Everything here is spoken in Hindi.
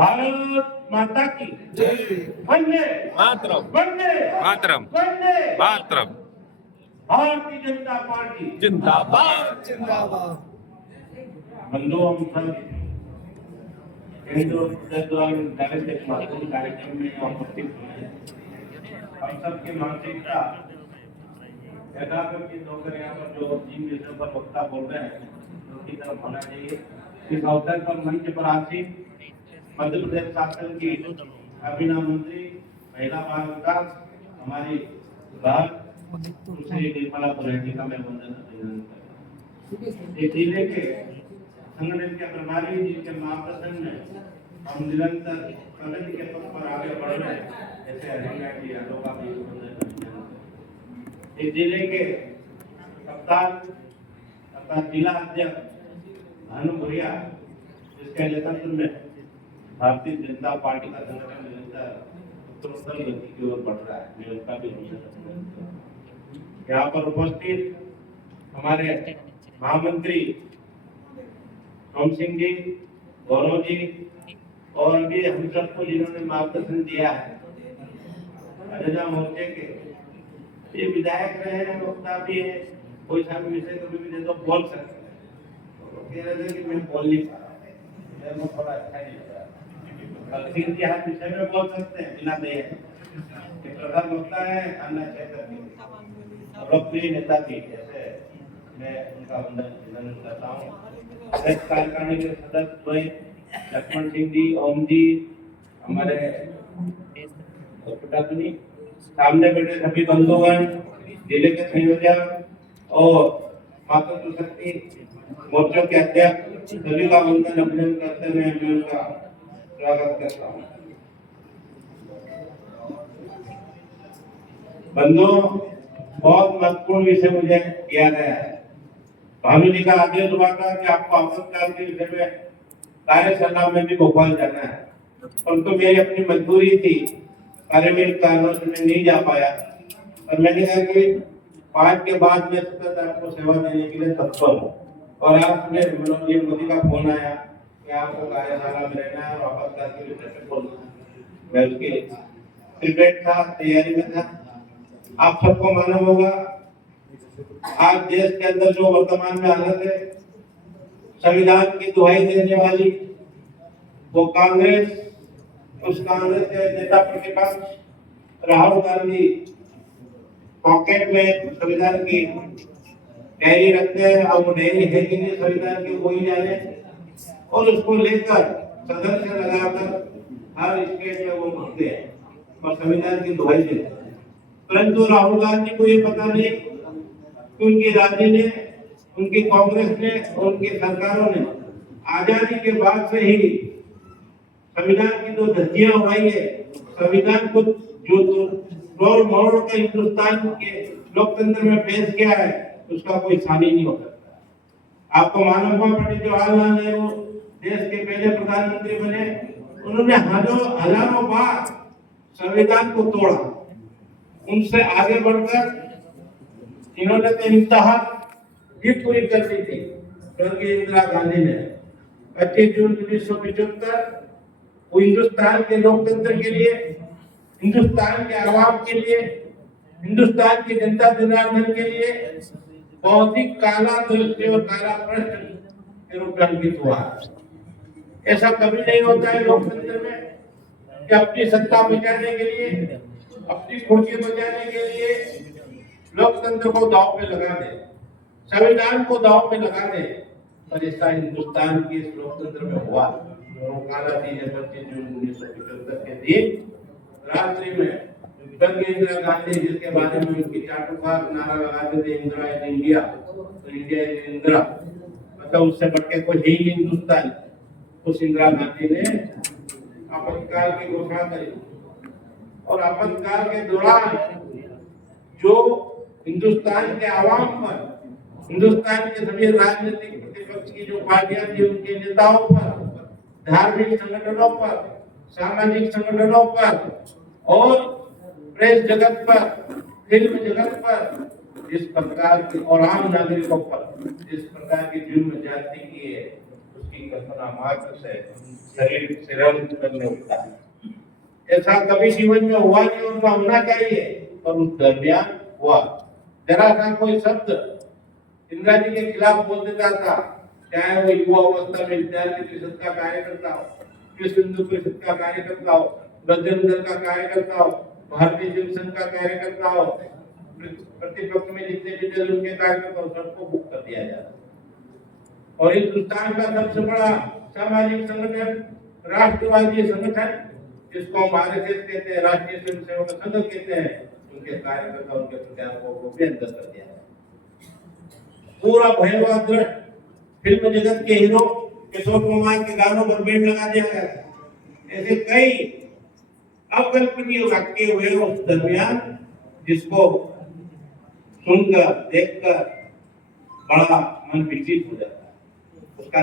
भारत माता की वंदे मातरम वंदे मातरम वंदे मातरम भारतीय जनता पार्टी जिंदाबाद जिंदाबाद। बंधु हम सब केंद्र और प्रदेश द्वारा निर्धारित एक महत्वपूर्ण कार्यक्रम में उपस्थित हुए। हम सबकी मानसिकता एकाग्रचित होकर यहाँ पर जो जिन विषयों पर वक्ता बोल रहे हैं उनकी तरफ होना चाहिए। इस अवसर पर मंच पर आसीन मध्य प्रदेश शासन की अभिनव मंत्री महिला बाल विकास हमारी बहन सुश्री निर्मला पुरेटी का मैं वंदन अभिनंदन करता हूँ। इस जिले के संगठन के प्रभारी जी के मार्गदर्शन में हम निरंतर प्रगति के पथ पर आगे बढ़ रहे हैं। जैसे हरियाणा जी यादव का भी वंदन अभिनंदन करता हूँ। इस जिले के कप्तान अर्थात जिला अध्यक्ष भानु भैया जिसके नेतृत्व में भारतीय जनता पार्टी का संगठन निरंतर उत्तरोत्तर गति की ओर बढ़ रहा है। मैं उनका भी यहाँ पर उपस्थित हमारे महामंत्री राम सिंह जी, गौरव जी और भी हम सबको जिन्होंने मार्गदर्शन दिया है, अजजा मोर्चे के ये विधायक रहे हैं, वक्ता भी है, कोई सा भी विषय कभी भी दे तो बोल सकते हैं। तो कह रहे थे कि मैं बोल नहीं पा रहा, मेरे को थोड़ा अच्छा नहीं लग रहा। लेकिन जी हर विषय में बोल सकते हैं बिना दे एक प्रधान वक्ता है अन्ना क्षेत्र के लोकप्रिय नेता भी, जैसे मैं उनका वंदन करता हूँ। इस कार्यकारिणी के सदस्य हुए लक्ष्मण सिंह जी, ओम जी, हमारे पिताजी, सामने बैठे सभी बंधुगण, जिले के संयोजक और मातृत्व शक्ति मोर्चों के अध्यक्ष सभी का वंदन अभिनंदन करते हुए मैं उनका स्वागत करता हूँ। बंधुओं, बहुत महत्वपूर्ण विषय मुझे किया गया है। भानु जी का आदेश हुआ था कि आपको आपातकाल के विषय में कार्यशाला में भी भोपाल जाना है, परंतु मेरी अपनी मजबूरी थी, कार्यक्रम कारणों से मैं नहीं जा पाया। और मैंने कहा कि 5 के बाद मैं सतत आपको सेवा देने के लिए तत्पर हूँ। और आज मैं मनोज मोदी का फोन आया कि आपको कार्यशाला में रहना है और आपातकाल के विषय में बोलना है। मैं उसके प्रिपेयर था, तैयारी में था। आप सबको मालूम होगा आज देश के अंदर जो वर्तमान में हालत है, संविधान की दुहाई देने वाली वो कांग्रेस, उस कांग्रेस के नेता प्रतिपक्ष राहुल गांधी पॉकेट में संविधान की डायरी रखते हैं और वो डायरी है कि नहीं संविधान की वही जाने, और उसको लेकर सदन से लगाकर हर स्टेट में वो भरते हैं और संविधान की दुहाई देते हैं। परंतु राहुल गांधी को ये पता नहीं कि उनकी राज्य ने, उनकी कांग्रेस ने और उनकी सरकारों ने आजादी के बाद से ही संविधान की जो धज्जियां उड़ाई है, संविधान को जो तोड़ मोड़ के हिंदुस्तान के लोकतंत्र में पेश किया है, उसका कोई सानी नहीं हो सकता। आपको मालूम होगा पंडित जवाहरलाल नेहरू देश के पहले प्रधानमंत्री बने, उन्होंने हजारों बार संविधान को तोड़ा। उनसे आगे बढ़कर इन्होंने तो इंतहा जीत पूरी कर दी थी स्वर्गीय इंदिरा गांधी ने। 25 जून 1975 वो हिंदुस्तान के लोकतंत्र के लिए, हिंदुस्तान के आवाम के लिए, हिंदुस्तान की जनता जनार्दन के लिए बहुत ही काला दृश्य और काला प्रश्न के रूप में अंकित हुआ। ऐसा कभी नहीं होता है लोकतंत्र में कि अपनी सत्ता बचाने के लिए, अपनी कुर्सी बचाने के लिए लोकतंत्र को दांव पे लगा दे, संविधान को दांव पे लगा दे। पर ऐसा हिंदुस्तान के इस लोकतंत्र में हुआ। और वो काला दिन है 25 जून 1975 के दिन रात्रि में स्वर्गीय इंदिरा गांधी, जिसके बारे में उनकी चाटुकार नारा लगाते थे इंदिरा इन इंडिया, तो इंडिया इन इंदिरा, मतलब उससे बढ़ के कोई ही नहीं हिंदुस्तान। उस इंदिरा गांधी ने आपातकाल की घोषणा करी और आपातकाल के दौरान जो हिंदुस्तान के आवाम पर, हिंदुस्तान के सभी राजनीतिक प्रतिपक्ष की जो पार्टियां थी उनके नेताओं पर, धार्मिक संगठनों पर, सामाजिक संगठनों पर और प्रेस जगत पर, फिल्म जगत पर जिस प्रकार की और आम नागरिकों पर जिस प्रकार की जुल्म ज्यादती की है, उसकी की कल्पना मात्र से शरीर श्रम करने उठता है। ऐसा कभी जीवन में हुआ नहीं और होना चाहिए, पर उस दरमियान हुआ। जरा सा कोई शब्द इंदिरा जी के खिलाफ बोल देता था, चाहे वो युवा अवस्था में विद्यार्थी परिषद का कार्यकर्ता हो, विश्व हिंदू परिषद का कार्यकर्ता हो, बजरंग दल का कार्यकर्ता हो, भारतीय जनसंघ का कार्यकर्ता हो, प्रतिपक्ष में जितने भी दल उनके कार्यकर्ता सबको बुक कर दिया जाता। और हिंदुस्तान का सबसे बड़ा सामाजिक संगठन, राष्ट्रवादी संगठन, जिसको हम आरएसएस कहते हैं, राष्ट्रीय स्वयंसेवक संघ कहते हैं, उनके कार्यकर्ता उनके प्रत्याशियों को भी अंदर कर दिया। पूरा भयावह दृश्य फिल्म जगत के हीरो किशोर कुमार के गानों पर बैंड लगा दिया गया। ऐसे कई अकल्पनीय वाक्य हुए उस दरमियान, जिसको सुनकर देखकर बड़ा मन विचलित हो जाता है। उसका